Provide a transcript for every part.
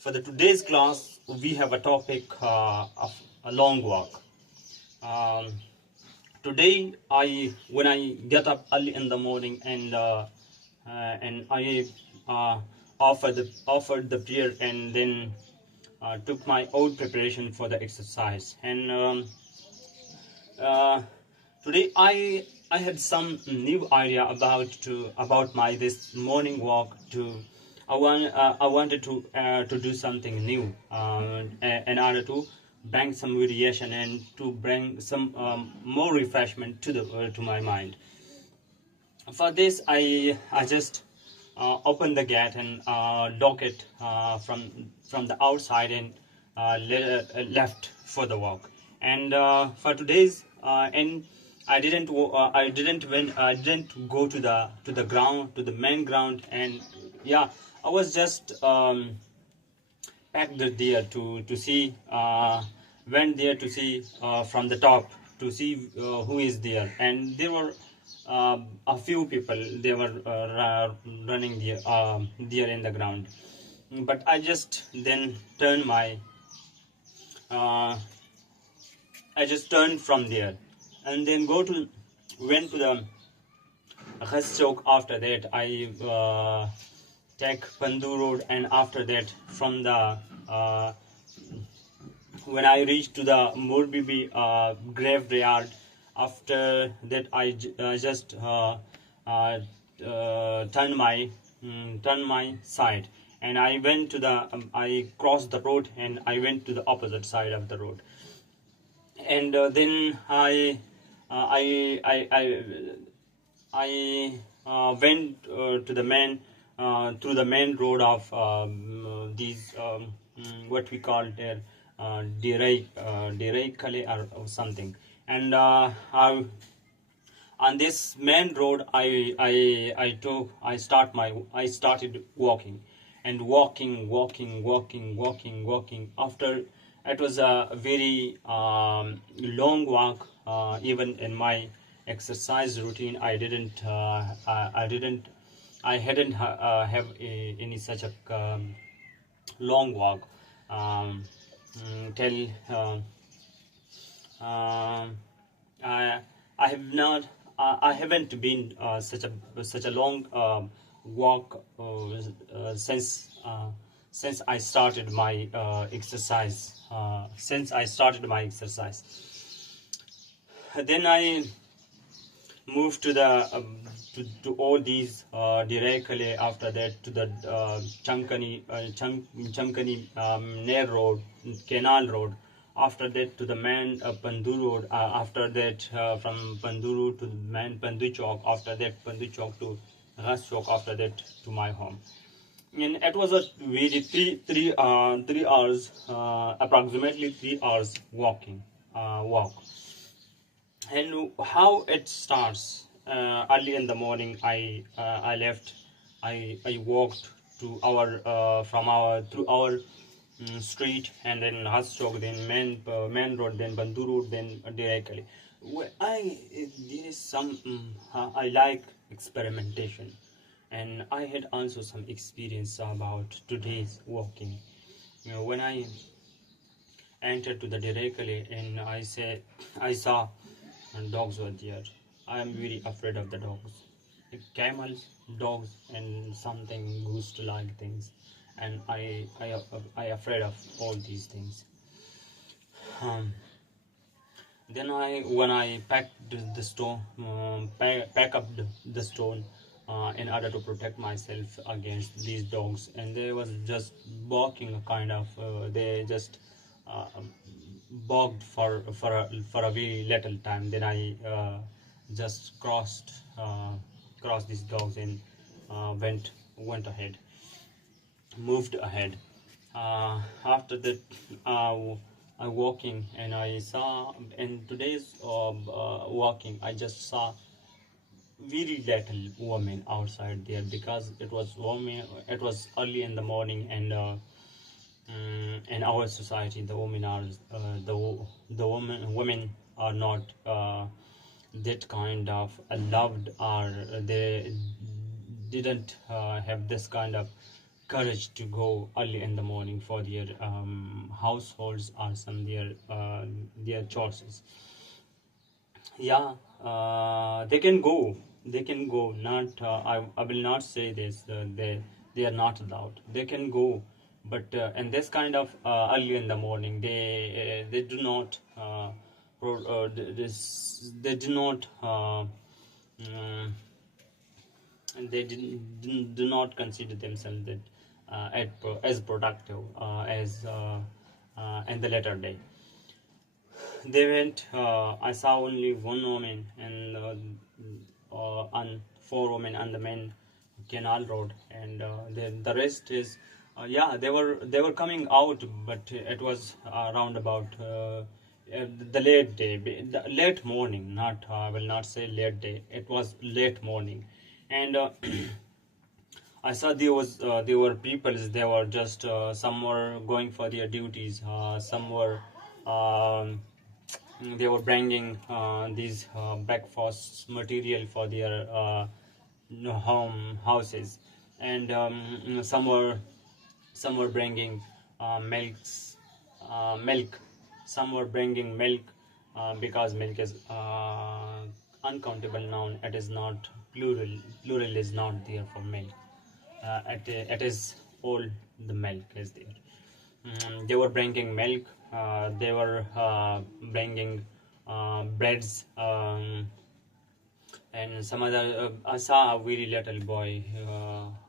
For the today's class, we have a topic of a long walk. Um, Today, when I get up early in the morning and I offered the prayer and then took my own preparation for the exercise. And uh, today I had some new idea about my this morning walk. I wanted to do something new in order to bring some variation and to bring some more refreshment to my mind. For this, I just opened the gate and lock it from the outside and left for the walk. And for today's and I didn't go to the ground, to the main ground. And yeah, I was just packed there to see went there to see from the top to see who is there. And there were a few people. They were running there in the ground. But I just then turned my I just turned from there and then went to the Ghaz Chowk. After that, I take Pandu Road, and after that, from the when I reached to the Murbibi graveyard, after that I just turned my side, and I went to the I crossed the road and I went to the opposite side of the road. And then I went to the main through the main road of these what we call there Dirai Kale or something. And on this main road I started walking and walking. After it was a very long walk. Even in my exercise routine, I hadn't have any such a long walk till I have not I haven't been such a long walk since I started my exercise. Then I moved to the to all these directly. After that, to the Chamkani Nair Road, Canal Road. After that, to the main Pandu Road. After that, from Pandu Road to the main Pandu Chowk. After that, Pandu Chowk to Ghaz Chowk. After that, to my home. And it was a very 3 hours, approximately 3 hours walk. And how it starts early in the morning. I left. I walked to our from our through our street, and then Ghaz Chowk, then main road, then Bandu Road, then directly. There is some I like experimentation, and I had also some experience about today's walking. When I entered to the directly, and I saw dogs were there. I am very afraid of the dogs, camels, dogs, and something ghost-like things, and I afraid of all these things. Then when I packed the stone, pack up the stone in order to protect myself against these dogs, and they was just barking, kind of. They just uh, barked for a very little time. Then I just crossed these dogs and went ahead, moved ahead. After that, I walking, and I saw in today's walking, I just saw very little women outside there, because it was early in the morning. And in our society, the women are women are not that kind of loved, or didn't have this kind of courage to go early in the morning for their households or some their choices. Yeah, they can go not I will not say this they are not allowed, they can go, but in this kind of early in the morning they do not they do not mm, and they do not consider themselves that as productive as in the later day. They went. I saw only one woman and on four women on the main canal road, and the rest is yeah, they were coming out, but it was around about the late day, the late morning. Not I will not say late day. It was late morning, and I saw there were people. They were just some were going for their duties. Some were. They were bringing these breakfast material for their home houses, and some were bringing milk. Some were bringing milk because milk is uncountable noun. It is not plural. Plural is not there for milk. It is all the milk is there. They were bringing milk. They were bringing breads, and some other. I saw a very little boy,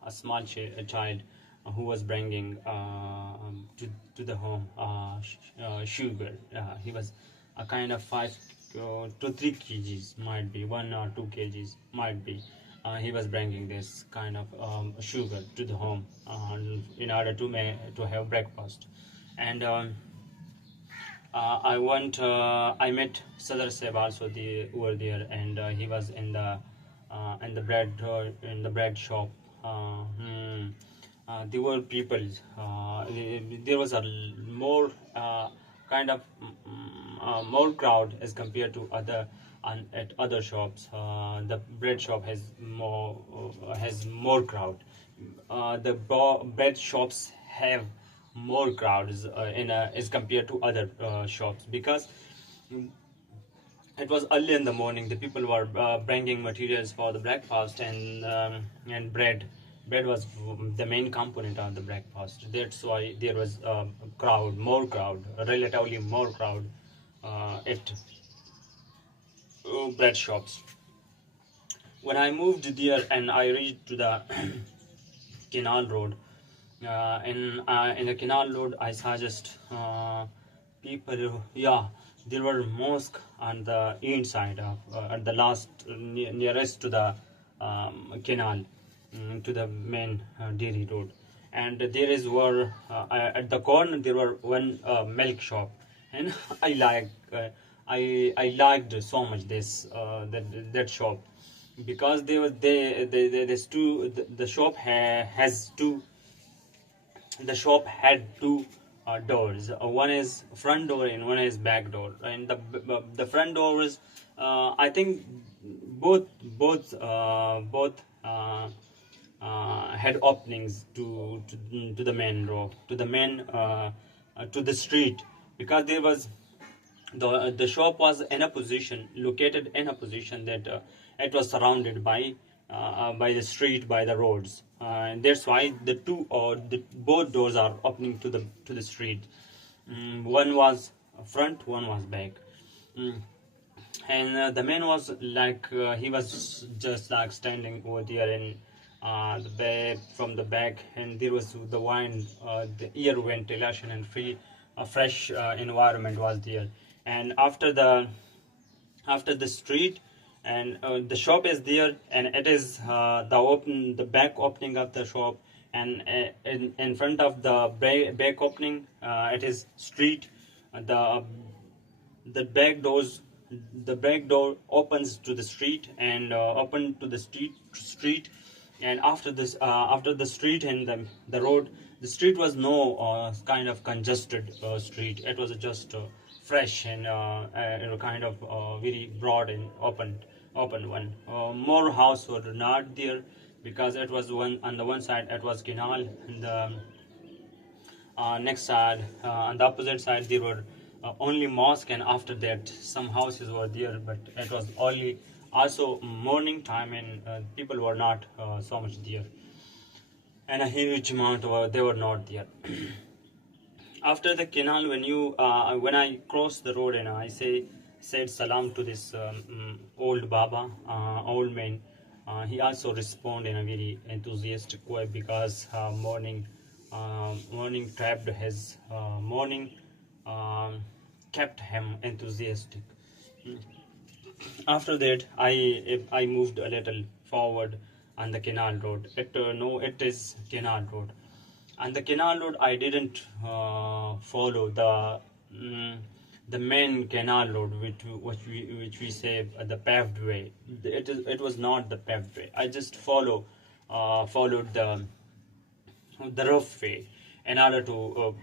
a small a child, who was bringing to the home sugar. He was a kind of 5 to 3 kgs, might be 1 or 2 kgs, might be. He was bringing this kind of sugar to the home in order to have breakfast, and I met Sadar Seb also over there, and he was in the bread shop. There were people. There was a more kind of more crowd as compared to at other shops. The bread shop has more crowd. The bread shops have more crowds as compared to other shops, because it was early in the morning. The people were bringing materials for the breakfast, and bread was the main component of the breakfast. That's why there was more crowd, relatively more crowd at bread shops. When I moved there and I reached to the canal road, in the canal road I saw just people. Yeah, there were mosque on the inside of at the last nearest to the canal, to the main dairy road, and there is were at the corner there were one milk shop, and I like I liked so much this that shop, because they was they there's two the shop has two. The shop had two doors. One is front door and one is back door. And the front door was, I think, both had openings to the main road, to the main to the street, because there was the shop was in a position, located in a position that it was surrounded by the street, by the roads, and that's why both doors are opening to the street. One was front, one was back. Mm. And the man was like he was just like standing over there in the back, from the back, and there was the wine, the air ventilation and free fresh environment was there. And after the street, and the shop is there, and it is the back opening of the shop, and in front of the back opening, it is street. The the back doors the back door opens to the street, and open to the street. And after the street and the road, the street was no kind of congested street. It was just fresh, and kind of very broad and open one. More house were not there, because it was one on the one side it was canal, and the next side, on the opposite side, there were only mosque, and after that some houses were there, but it was only also morning time, and people were not so much there, and a huge amount they were not there. After the canal, when I crossed the road and I said salam to this old baba, old man, he also responded in a very enthusiastic way, because morning trapped his morning um, kept him enthusiastic. After that, I moved a little forward on the canal road. It is canal road. On the canal road, I didn't follow mm, the main canal road, which we say the paved way. It was not the paved way. I just followed the rough way, in order to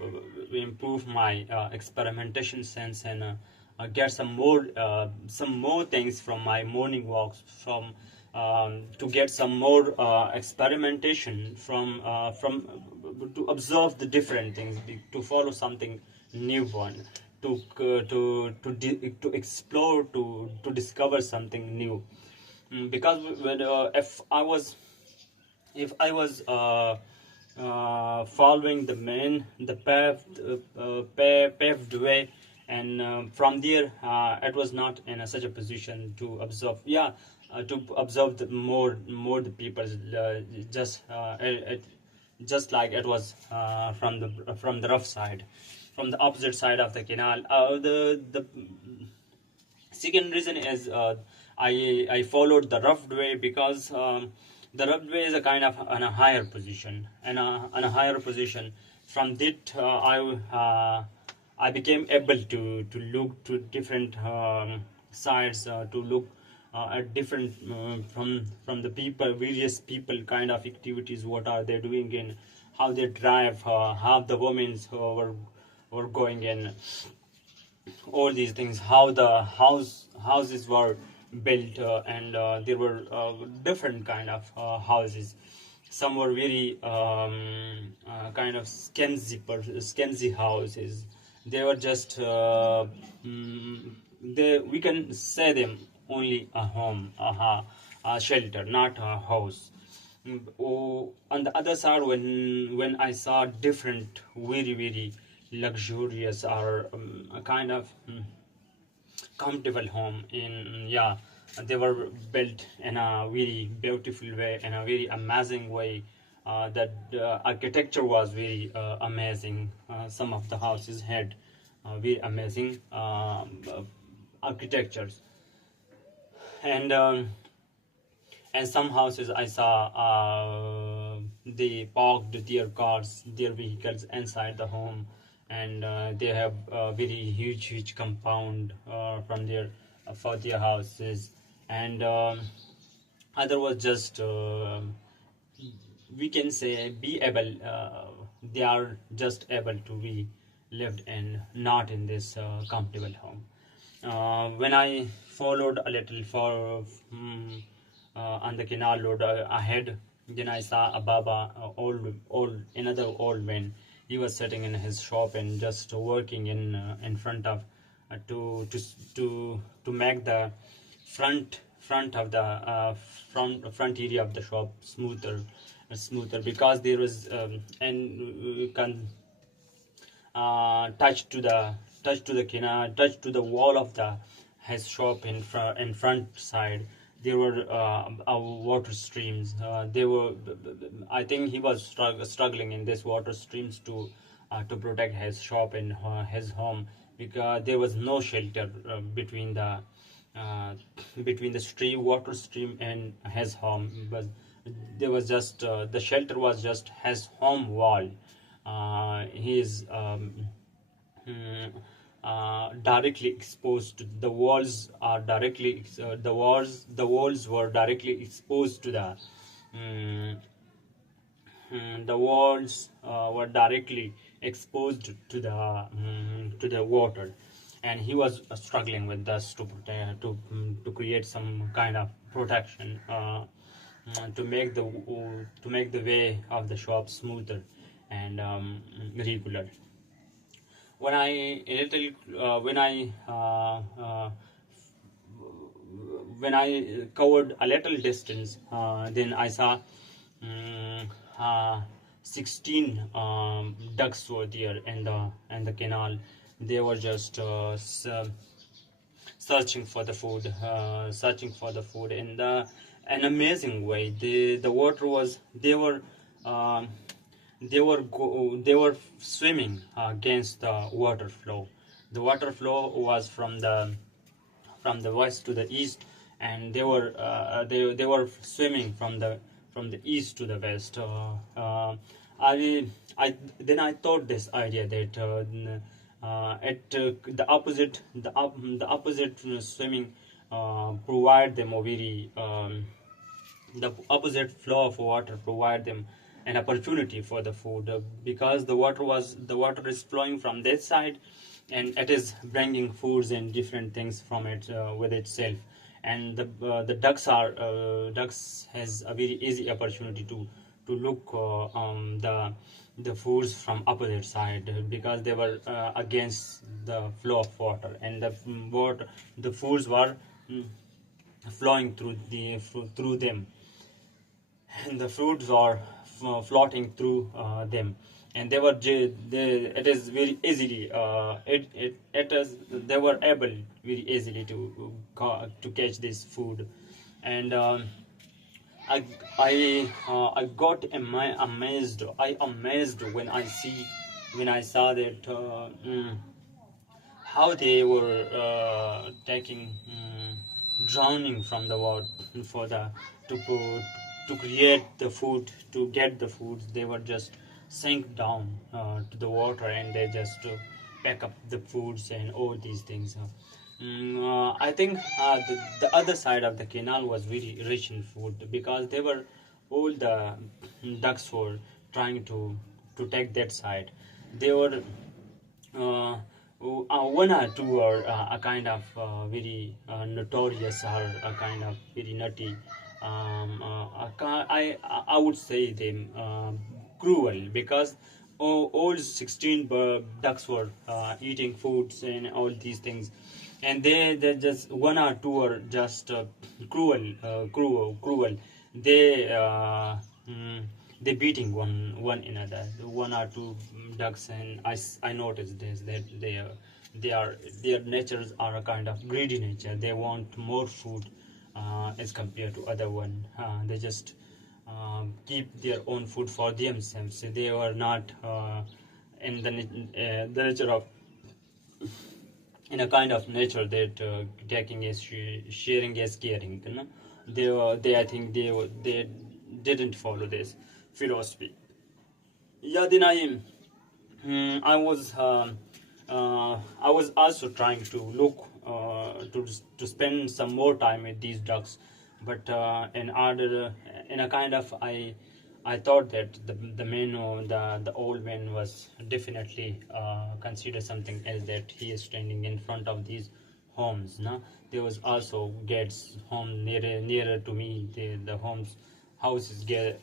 improve my experimentation sense, and get some more things from my morning walks, from to get some more experimentation from to observe the different things, to follow something new one, to explore, to discover something new. Because if I was following the paved way, and from there it was not in such a position to observe, to observe the people, just like it was from the rough side, from the opposite side of the canal. The second reason is, I followed the rough way, because the rough way is a kind of on a higher position, and on a higher position. From that, I became able to look to different sides, to look at different from the people, various people kind of activities, what are they doing, and how they drive, how the women were going in, all these things, how the houses were built, and there were different kind of houses. Some were very kind of scamsy houses. They were just we can say them only a home, a shelter, not a house. On the other side, when I saw different very luxurious, or a kind of comfortable home, they were built in a very beautiful way, in a very amazing way. That architecture was very amazing. Some of the houses had very amazing architectures, and some houses I saw, they parked their cars, their vehicles inside the home, and they have a very huge compound from their for their houses, and other was just we can say be able, they are just able to be lived in, not in this comfortable home. When I followed a little for on the canal road ahead, then I saw a baba, another old man. He was sitting in his shop and just working in front of to make the front of the front area of the shop smoother, because there was and you can touch to the wall of the his shop in front side. There were water streams. They were, I think he was struggling in this water streams to protect his shop and his home, because there was no shelter between the stream, water stream, and his home. But there was just the shelter was just his home wall. His directly exposed to the walls are directly the walls were directly exposed to the walls were directly exposed to the water, and he was struggling with this to protect, to create some kind of protection to make the way of the shop smoother and regular. When I little when I covered a little distance, then I saw um, uh, 16 ducks were there in the canal. They were just searching for the food in an amazing way. The water was um, they were swimming against the water flow. The water flow was from the west to the east, and they were swimming from the east to the west. I I then I thought this idea that at the opposite swimming provide them a very the opposite flow of water provide them an opportunity for the food, because the water is flowing from that side, and it is bringing foods and different things from it with itself. And the ducks has a very easy opportunity to look the foods from opposite side, because they were against the flow of water, and the foods were flowing through them, and the fruits are floating through them, and it is very easily it is they were able very easily to catch this food. And I I got amazed when I saw that how they were taking drowning from the water for the to put, to create the food, to get the food. They were just sink down to the water, and they just pack up the foods and all these things. I think the other side of the canal was very rich in food, because they were all the ducks were trying to take that side. They were one or two are a kind of very notorious, or a kind of very nutty. I would say them cruel, because all 16 ducks were eating foods and all these things, and they just one or two are just cruel. They they beating one another, one or two ducks. And I noticed this, that their natures are a kind of greedy nature. They want more food as compared to other one. They just keep their own food for themselves. They were not in the nature of in a kind of nature that taking is sharing is caring. You know, they I think they didn't follow this philosophy. Yeah, then I was I was also trying to look to spend some more time with these ducks, but in a kind of I thought that the man or the old man was definitely considered something else, that he is standing in front of these homes. No, there was also gates home nearer to me. The homes gate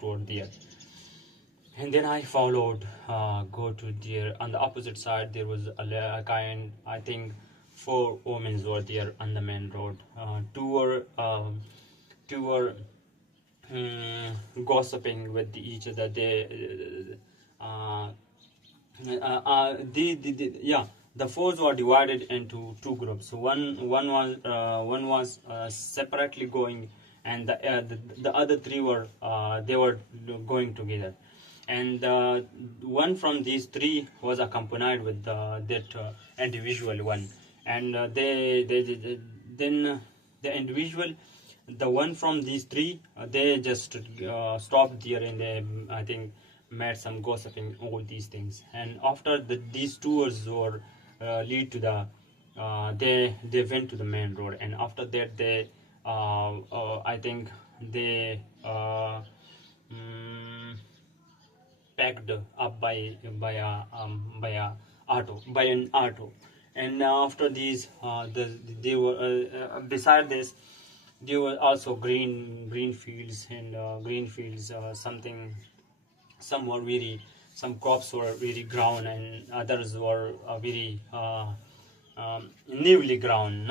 toward there. And then I followed, go to there. On the opposite side, there was a kind, I think, four women were there on the main road. Two were gossiping with each other. Yeah, the fours were divided into two groups. One was separately going, and the other three were they were going together. And one from these three was accompanied with that individual one. And then the individual, the one from these three, they just stopped there, and they, I think, made some gossiping, all these things. And after these tours were lead to the they went to the main road. And after that they I think they mm, packed up by an auto. And after these they were beside this, there were also green fields, and green fields, some were very, some crops were very ground, and others were very newly ground,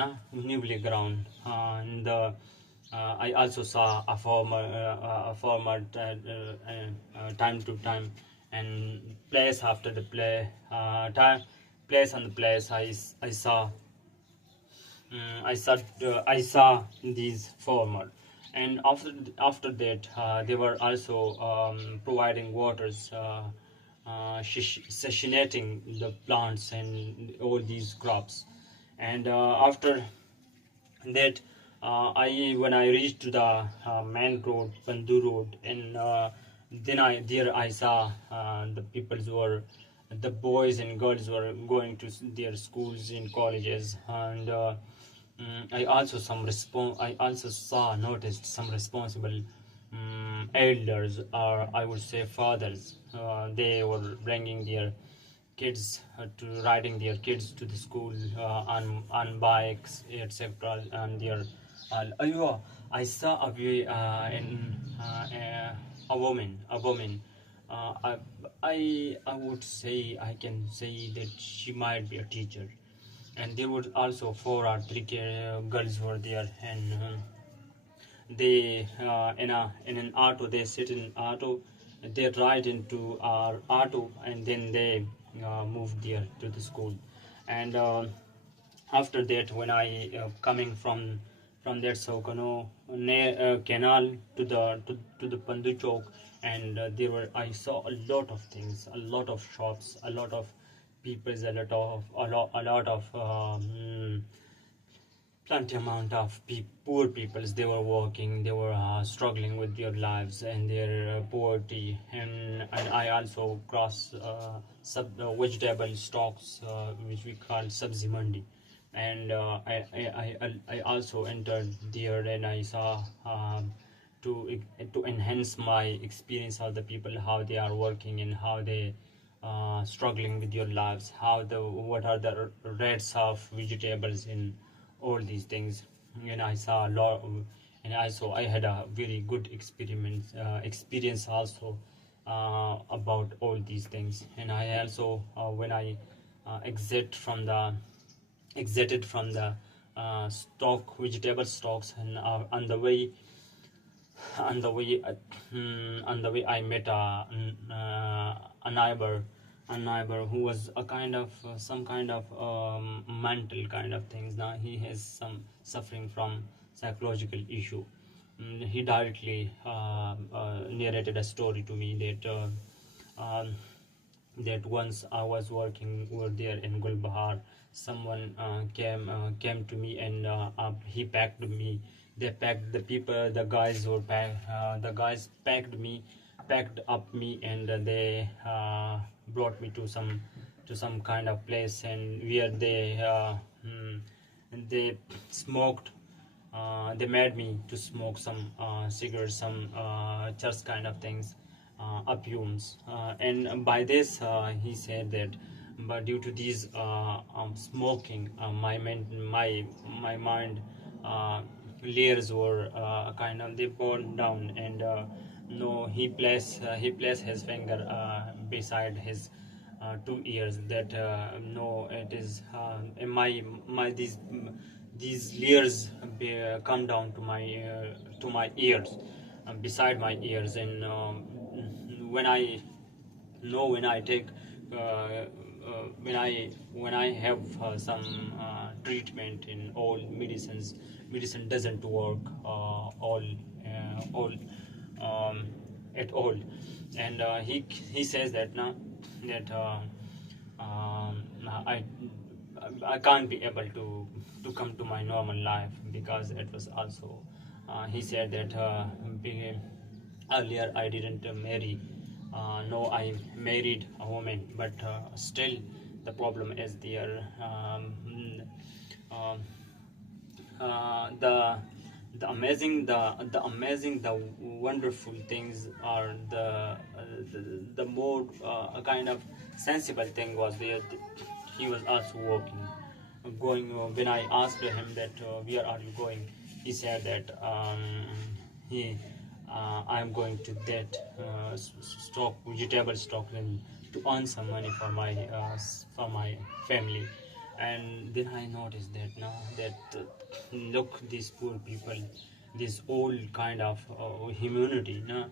and I also saw time to time, and place after the place on the place, I saw these farmer, and after that they were also providing waters, sessionating the plants and all these crops, and after that I when I reached to the main road, Pandu road, and then I saw the people were, the boys and girls were going to their schools and colleges, and I also saw noticed some responsible elders, or I would say fathers. They were bringing their kids to riding their kids to the school on bikes, etc. And their I saw a woman, I would say, I can say that she might be a teacher, and there were also four or three girls were there, and they in an auto, they sit in auto, they ride into our auto, and then they move there to the school, and after that when I coming from that Sokano near canal to the Pandu Chowk, and there were, I saw a lot of things, a lot of shops, a lot of people, a lot of plenty amount of poor peoples. They were working, they were struggling with their lives and their poverty, and I also cross vegetable stocks, which we call sabzi mandi, and I also entered there, and I saw to enhance my experience of the people, how they are working and how they struggling with your lives, how the what are the rates of vegetables in all these things, and I saw a lot and also I had a very good experience also about all these things, and I also when I exit from the exited from the stock vegetable stocks, and on the way I met a neighbor who was a kind of some kind of mental kind of things. Now he has some suffering from psychological issue. He directly narrated a story to me that once I was working over there in Gulbahar, someone came to me, and he packed me. They packed the people. The guys were the guys packed up me, and they brought me to some kind of place, and where they smoked. They made me to smoke some cigarettes, some church kind of things, opiums, and by this he said that, but due to these smoking, my mind layers were kind of, they burned down, and no, he placed his finger beside his 2 ears, that no, it is my these layers come down to my ears, beside my ears, and when I know, when I take when I have some treatment in all medicine doesn't work all at all, and he says that now that I I can't be able to come to my normal life, because it was also he said that earlier I didn't marry. No, I married a woman, but still the problem is there. Um, the amazing, the wonderful things are the more kind of sensible thing was there. He was also walking, going. When I asked him that where are you going, he said that he I'm going to that stock, vegetable stock, and to earn some money for my family. And then I noticed that now that look, these poor people, this old kind of humanity, no,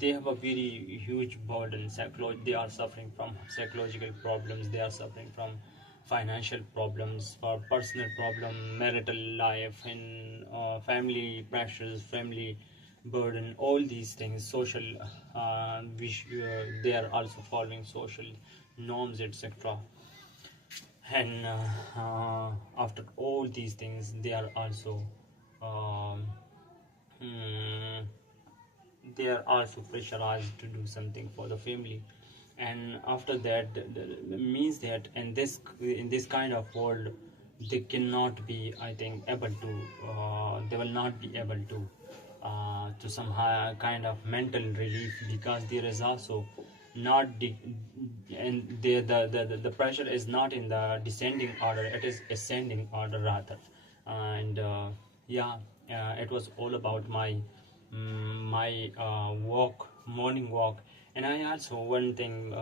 they have a very huge burden. They are suffering from psychological problems, they are suffering from financial problems, for personal problem, marital life, and family pressures, family burden, all these things, social, they are also following social norms, etc. And after all these things, they are also um, mm, they are also pressurized to do something for the family. And after that, means that in this kind of world, they cannot be, I think, able to they will not be able to some kind of mental relief, because there is also not and the pressure is not in the descending order, it is ascending order rather. And yeah, it was all about my walk, morning walk. And I also, one thing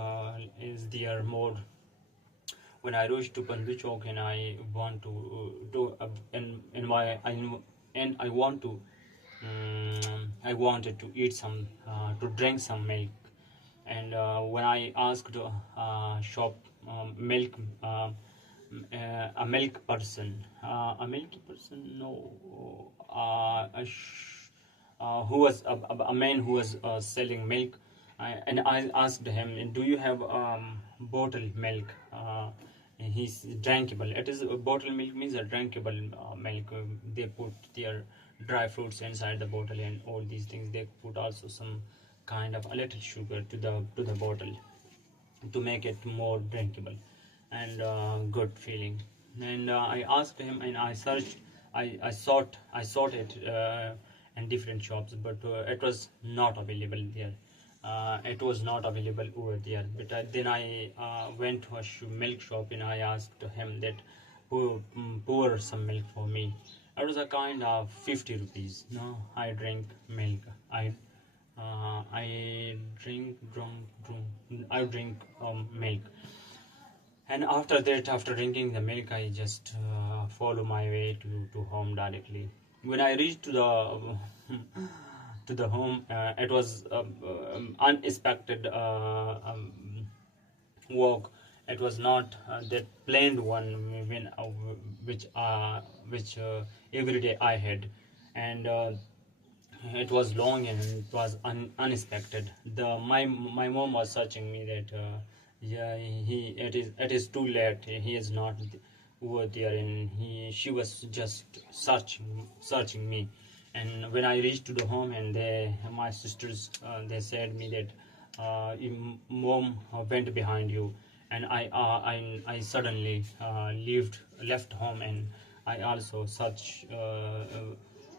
is there more, when I reached to Pandu Chowk, and I want to do and why I want to I wanted to eat some to drink some milk. And when I asked shop milk, a milk person, a milky person, no, who was a man who was selling milk. And I asked him, do you have bottled milk? He's drinkable. It is bottled milk means a drinkable milk. They put their dry fruits inside the bottle and all these things. They put also some kind of a little sugar to the bottle to make it more drinkable and good feeling. And I asked him, and I searched, I sought it in different shops, but it was not available there. It was not available over there. But then I went to a milk shop, and I asked him that pour some milk for me. It was a kind of 50 rupees. No, I drink milk. I drink milk. And after that, after drinking the milk, I just follow my way to home directly. When I reached to the to the home, it was unexpected walk. It was not that planned one, when which every day I had. And it was long, and it was unexpected. My mom was searching me that yeah, it is too late, he is not over there. And she was just searching me. And when I reached to the home, and my sisters, they said me that mom went behind you. And I suddenly left home, and I also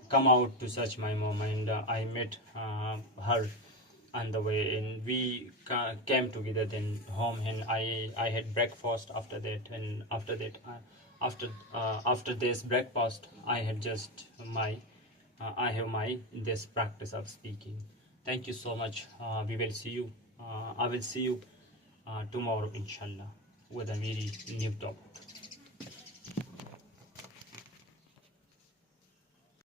come out to search my mom. And I met her on the way, and we came together then home. And I had breakfast after that. And after that, after this breakfast, I had just I have my this practice of speaking. Thank you so much. We will see you. I will see you tomorrow, inshallah, with a very new topic.